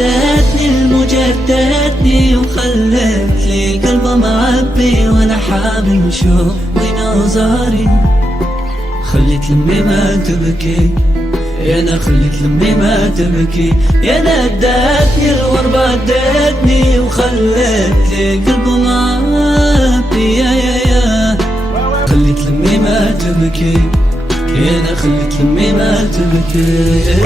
ادتني المجددني وخلت لي القلب معبي وانا حامل شوق ونظري. خليت لمي ما تبكي يا انا، خليت لمي ما تبكي يا انا، ادتني الغربة ادتني وخلت لي القلب معبي يا خليت لمي ما تبكي يا انا، خليت لمي ما تبكي.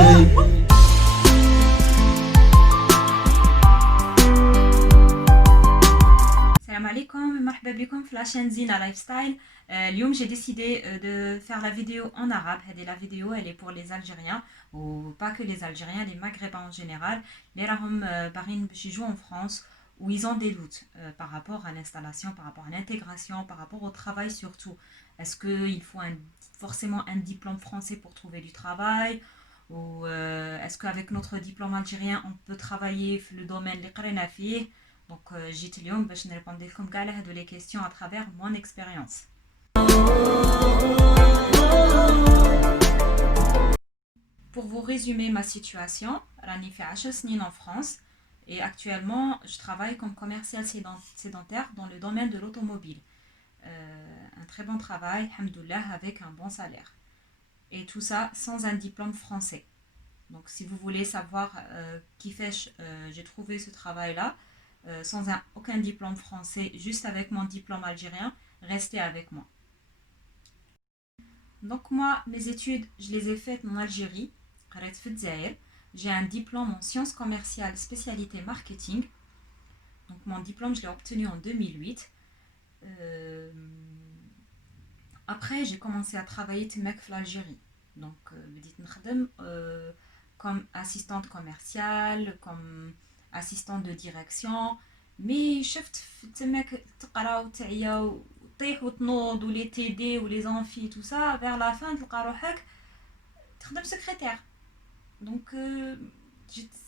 Salam alaikum, marhaba bikoum في la chaîne Zina Lifestyle. اليوم j'ai décidé de faire la vidéo en arabe. La vidéo elle est pour les Algériens, ou pas que les Algériens, les Maghrébins en général. Les rahom barin qui jouent en France, où ils ont des doutes par rapport à l'installation, par rapport à l'intégration, par rapport au travail surtout. Est-ce qu'il faut forcément un diplôme français pour trouver du travail, ou est-ce qu'avec notre diplôme algérien on peut travailler dans le domaine اللي قرينا فيه. Donc جيت اليوم باش نريبوند لكم كاع على هادو لي كيسيون à travers mon expérience. Pour vous résumer ma situation, راني في 10 سنين en France et actuellement je travaille comme commercial sédentaire dans le domaine de l'automobile. Un très bon travail, alhamdoulilah, avec un bon salaire. Et tout ça sans un diplôme français. Donc si vous voulez savoir qui fait j'ai trouvé ce travail-là, sans aucun diplôme français, juste avec mon diplôme algérien, restez avec moi. Donc moi, mes études, je les ai faites en Algérie. J'ai un diplôme en sciences commerciales, spécialité marketing. Donc mon diplôme, je l'ai obtenu en 2008. Après, j'ai commencé à travailler en Algérie. Donc, comme assistante commerciale, comme assistante de direction. Mais شفت تماك تقرا وتعيا وطيح وتنوض ولي تيدي ولي زانفي tout ça, vers la fin تلقى روحك تخدم secrétaire. Donc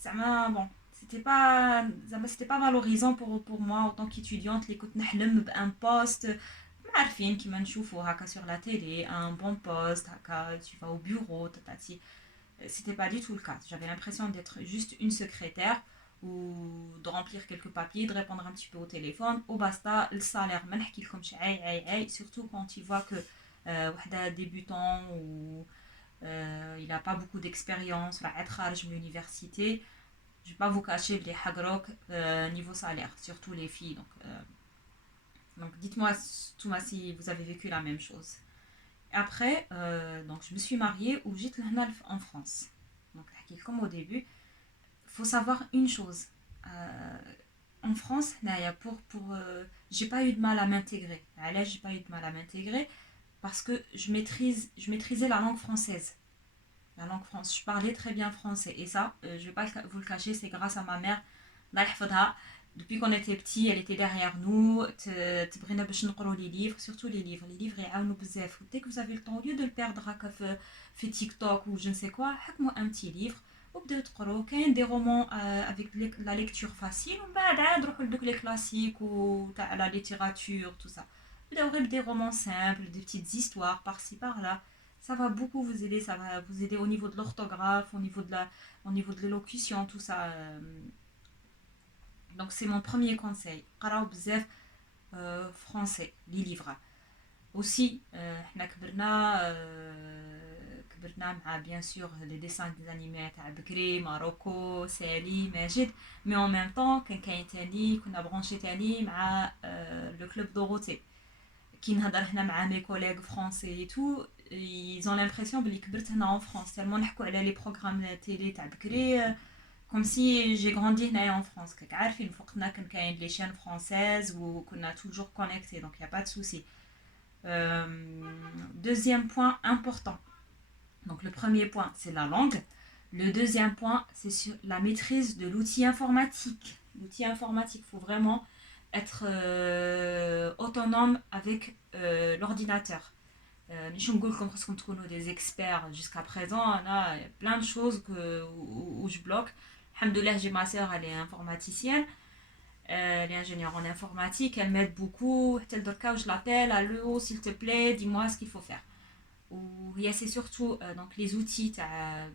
زعما bon, c'était pas valorisant pour moi en tant qu'étudiante اللي كنت نحلم بان بوست عارفين كيما نشوفوا هكا sur la télé, un bon poste هكا tu vas au bureau tatati. C'était pas du tout le cas. J'avais l'impression d'être juste une secrétaire ou de remplir quelques papiers, de répondre un petit peu au téléphone, au basta, le salaire, surtout quand il voit que un débutant ou il n'a pas beaucoup d'expérience, à l'université, je ne vais pas vous cacher les hagrok niveau salaire, surtout les filles. Donc dites-moi Thomas si vous avez vécu la même chose. Après, donc je me suis mariée ou j'étais en France. Donc comme au début, faut savoir une chose. En France, j'ai pas eu de mal à m'intégrer. J'ai pas eu de mal à m'intégrer parce que je maîtrisais la langue française. La langue française, je parlais très bien français. Et ça, je vais pas vous le cacher, c'est grâce à ma mère. Depuis qu'on était petit, elle était derrière nous. Les livres, surtout les livres. Les livres, dès que vous avez le temps, au lieu de le perdre fait TikTok ou je ne sais quoi, moi un petit livre. وبداو تقراو كاين des romans avec la lecture facile ومن بعد عاد نروحوا لدوك les classiques ou la littérature tout ça. بداو غير des romans simples, des petites histoires par-ci par-là. Ça va beaucoup vous aider, ça va vous aider au niveau de l'orthographe, au niveau de l'élocution, tout ça. Donc c'est mon premier conseil. قراو بزاف français, les livres. Aussi حنا كبرنا مع bien sûr les dessins des animés تاع بكري ماروكو سالي ماجد, mais en même temps كاين تاني كنا برونشي تاني مع le club Dorothée. كي نهضر هنا مع mes collègues français et tout, ils ont l'impression بلي كبرت هنا en France tellement نحكوا على les programmes télé تاع بكري comme si j'ai grandi هنايا en France. كاك عارفين فوقنا كاين les chaînes françaises où كنا toujours connectés, donc il y a pas de souci. Deuxième point important. Donc le premier point, c'est la langue. Le deuxième point, c'est sur la maîtrise de l'outil informatique. L'outil informatique, il faut vraiment être autonome avec l'ordinateur. Je ne sais pas si vous des experts jusqu'à présent. Il y a plein de choses où je bloque. Alhamdoulilah, j'ai ma soeur, elle est informaticienne. Elle est ingénieure en informatique. Elle m'aide beaucoup. Je l'appelle, allô, s'il te plaît, dis-moi ce qu'il faut faire. C'est surtout donc les outils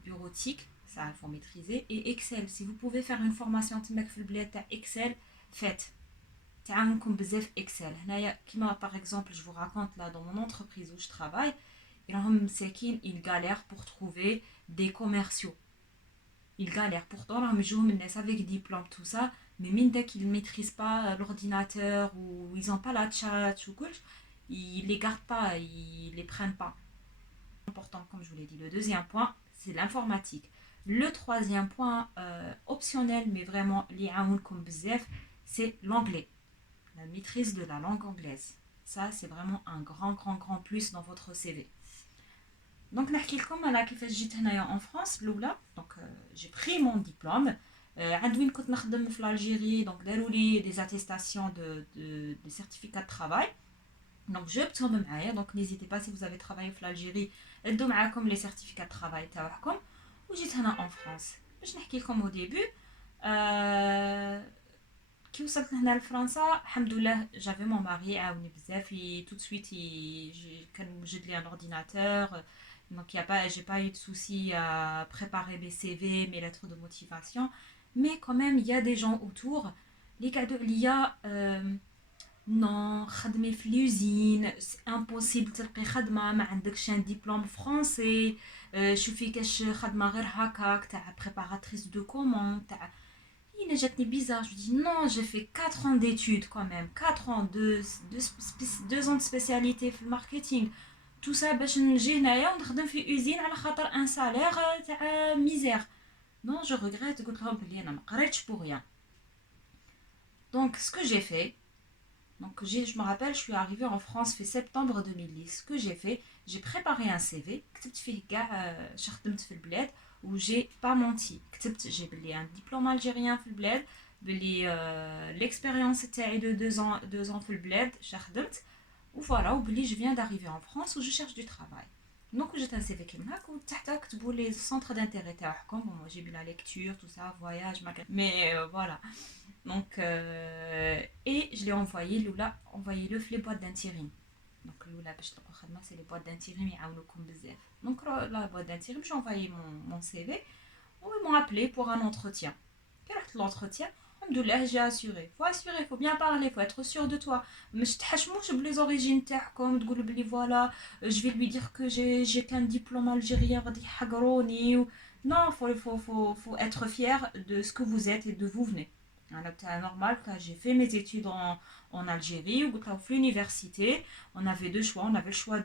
bureautiques, ça il faut maîtriser. Et Excel, si vous pouvez faire une formation تماك في البلاد تاع Excel, faites. تعاونكم بزاف Excel. هنايا كيما par exemple, je vous raconte là dans mon entreprise où je travaille, ils galèrent pour trouver des commerciaux. Ils galèrent. Pourtant, راهم يجوهم الناس avec diplôme tout ça, mais من داك ils maîtrisent pas l'ordinateur ou ils ont pas la chat ou كلش, ils les gardent pas, ils les prennent pas. Important, comme je vous l'ai dit. Le deuxième point, c'est l'informatique. Le troisième point, optionnel, mais vraiment li يعاونكم بزاف, c'est l'anglais. La maîtrise de la langue anglaise. Ça, c'est vraiment un grand plus dans votre CV. Donc, نحكي لكم انا كيفاش جيت هنايا en France الاولى. Donc, j'ai pris mon diplôme. عند وين كنت نخدم في l'Algérie, donc داروا لي des attestations de certificats de travail. Donc, جبتهم معايا. Donc, n'hésitez pas, si vous avez travaillé في l'Algérie, ادوا معاكم les certificats de travail تاعكم. وجيت هنا en France. باش نحكي لكم au début. كي وصلت لهنا لفرنسا الحمد لله جافي مون ماري عاوني بزاف tout de suite كان موجد لي ان اورديناتور. Donc, j'ai pas eu de soucis à préparer mes CV, mes lettres de motivation. Mais quand même, il y a des gens autour. Les cadeaux, il y a... non, خدمي في l'usine, c'est impossible تلقي خدمة ما عندكش un diplôme français. شوفي كاش خدمة غير هكاك تاع préparatrice de commande تاع... Il جاتني bizarre. Je dis non, j'ai fait 4 ans d'études quand même. 4 ans, 2 ans de spécialité في marketing. Tout ça باش نجي هنايا ونخدم في usine على خاطر un salaire تاع misère. Non, je regrette. قلت لهم بلي انا ما قريتش pour rien. Donc ce que j'ai fait, donc je me rappelle, je suis arrivée en France في septembre 2010. Ce que j'ai fait, j'ai préparé un CV كتبت فيه كاع خدمت في البلاد و j'ai pas menti. كتبت j'ai بلي un diplôme algérien في البلاد, بلي l'expérience تاعي de 2 ans في البلاد خدمت. Ou voilà, oublié, je viens d'arriver en France où je cherche du travail. Donc, j'ai un CV qui m'a dit les centres d'intérêt. Bon, moi, j'ai vu la lecture, tout ça, voyage, mais voilà. Donc, et je l'ai envoyé, envoyez-le les boîtes d'intérim. Donc, c'est les boîtes d'intérim, donc, la boîte d'intérim, j'ai envoyé mon CV. Ils m'ont appelé pour un entretien. Quel est l'entretien? Alhamdoulilah, j'ai assuré. Il faut bien parler, il faut être sûr de toi. Mais je t'achète les origines تاعكم, تقول بلي voilà, je vais lui dire que j'ai qu'un diplôme algérien, غادي يحقروني. Non, faut être fier de ce que vous êtes et de vous venez. C'est normal que j'ai fait mes études en Algérie ou à l'université. On avait deux choix. On avait le choix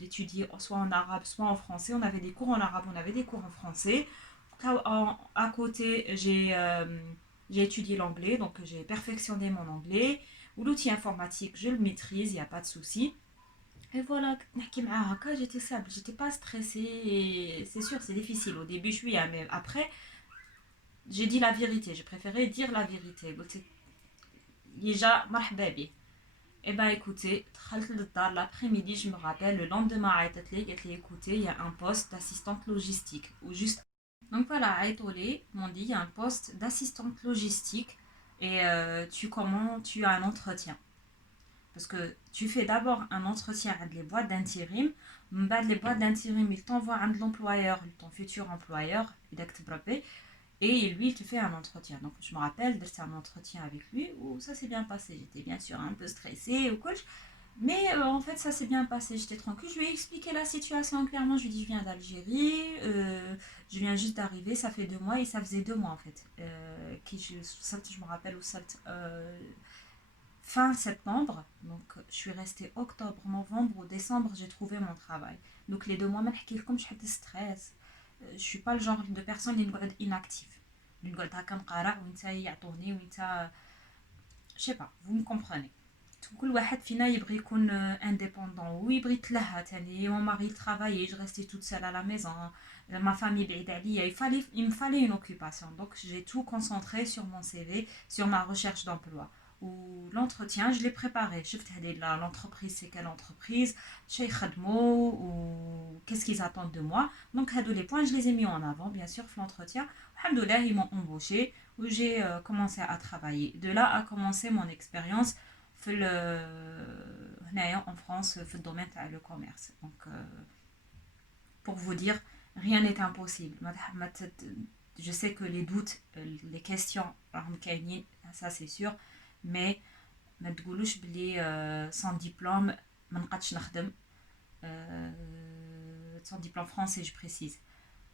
d'étudier soit en arabe, soit en français. On avait des cours en arabe, on avait des cours en français. À côté, j'ai étudié l'anglais, donc j'ai perfectionné mon anglais. Ou l'outil informatique, je le maîtrise, il n'y a pas de souci. Et voilà, j'étais stable, j'étais pas stressée. Et c'est sûr, c'est difficile. Au début, je suis, mais après, j'ai dit la vérité. J'ai préféré dire la vérité. Déjà, marhaba bi. Eh ben écoutez, l'après-midi, je me rappelle, le lendemain, écoutez, il y a un poste d'assistante logistique. Ou juste. Donc voilà, à Etolé, m'ont dit, il y a un poste d'assistante logistique et tu as un entretien. Parce que tu fais d'abord un entretien avec les boîtes d'intérim. Les boîtes d'intérim, ils t'envoient un de l'employeur, ton futur employeur, et lui, il te fait un entretien. Donc je me rappelle, c'est un entretien avec lui où ça s'est bien passé. J'étais bien sûr un peu stressée ou quoi. Mais en fait, ça s'est bien passé, j'étais tranquille. Je lui ai expliqué la situation clairement. Je lui ai dit, je viens d'Algérie, je viens juste d'arriver, ça fait 2 mois, et ça faisait 2 mois en fait. Je me rappelle au fin septembre, donc je suis restée octobre, novembre, ou décembre, j'ai trouvé mon travail. Donc les 2 mois, comme je suis de stress, je suis pas le genre de personne qui est inactive. Je sais pas, vous me comprenez. كل واحد فينا يبغي يكون indépendant ويبغي يتلهى تاني. mon mari travaillait, je restais toute seule à la maison, ma famille بعيدة عليا, il me fallait une occupation. Donc j'ai tout concentré sur mon CV, sur ma recherche d'emploi. Ou l'entretien, je l'ai préparé. شفت l'entreprise, c'est quelle entreprise, شي يخدموا ou qu'est-ce qu'ils attendent de moi. Donc les points, je les ai mis en avant bien sûr في l'entretien. Alhamdoulilah, ils m'ont embauché où j'ai commencé à travailler. De là a commencé mon expérience en France, dans le domaine du commerce. Donc, pour vous dire, rien n'est impossible. Je sais que les doutes, les questions, ça c'est sûr, mais ما تقولوش بلي sans diplôme ما نقدش نخدم. Sans diplôme français je précise.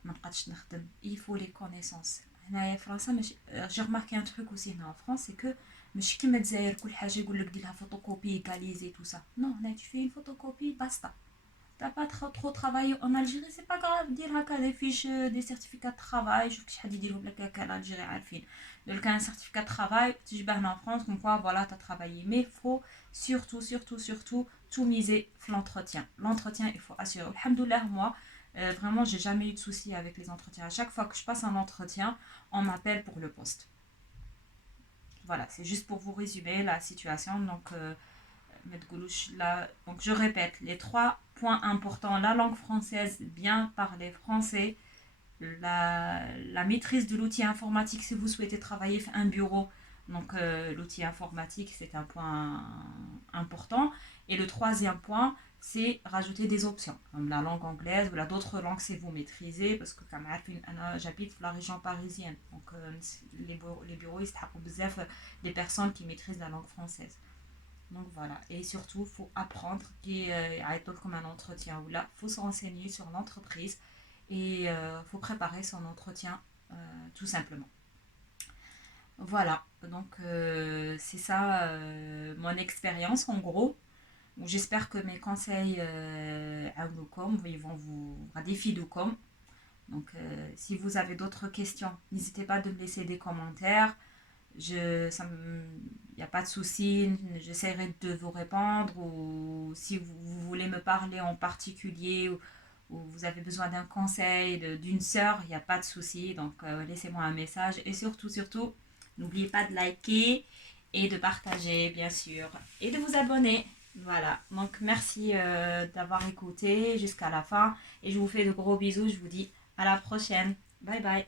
ما نقدش نخدم. Il faut les connaissances. هنايا في فرنسا ماشي j'ai remarqué un truc aussi هنا en France c'est que مش كيما الجزائر كل حاجه يقول لك دير لها فوتوكوبي غاليزي tout ça. Non, هنا tu fais une photocopie basta. T'as pas trop travaillé en Algérie, c'est pas grave, dire هكا des fiches, des certificats de travail, شفت شحال يديرهم لك هكا الجيري عارفين. Donc un certificat de travail, تجي باه en France comme quoi voilà, t'as travaillé. Mais faut surtout tout miser sur l'entretien. L'entretien, il faut assurer. Alhamdoulilah, moi, vraiment, j'ai jamais eu de soucis avec les entretiens. À chaque fois que je passe un entretien, on m'appelle pour le poste. Voilà, c'est juste pour vous résumer la situation. Donc, donc je répète, les 3 points importants, la langue française, bien parler français, la maîtrise de l'outil informatique si vous souhaitez travailler dans un bureau. Donc l'outil informatique, c'est un point important. Et le 3e point, c'est rajouter des options, comme la langue anglaise ou d'autres langues si vous maîtrisez, parce que comme j'habite dans la région parisienne, donc les bureaux, ils se des personnes qui maîtrisent la langue française. Donc voilà, et surtout, il faut apprendre, comme un entretien ou là, il faut se renseigner sur l'entreprise et il faut préparer son entretien tout simplement. Voilà, donc c'est ça mon expérience en gros. Donc, j'espère que mes conseils ils vont vous défier. Donc si vous avez d'autres questions, n'hésitez pas de me laisser des commentaires. Il n'y a pas de souci, j'essaierai de vous répondre, ou si vous voulez me parler en particulier ou vous avez besoin d'un conseil d'une sœur, il n'y a pas de souci, donc laissez-moi un message et surtout n'oubliez pas de liker et de partager bien sûr et de vous abonner. Voilà, donc merci d'avoir écouté jusqu'à la fin et je vous fais de gros bisous, je vous dis à la prochaine, bye bye.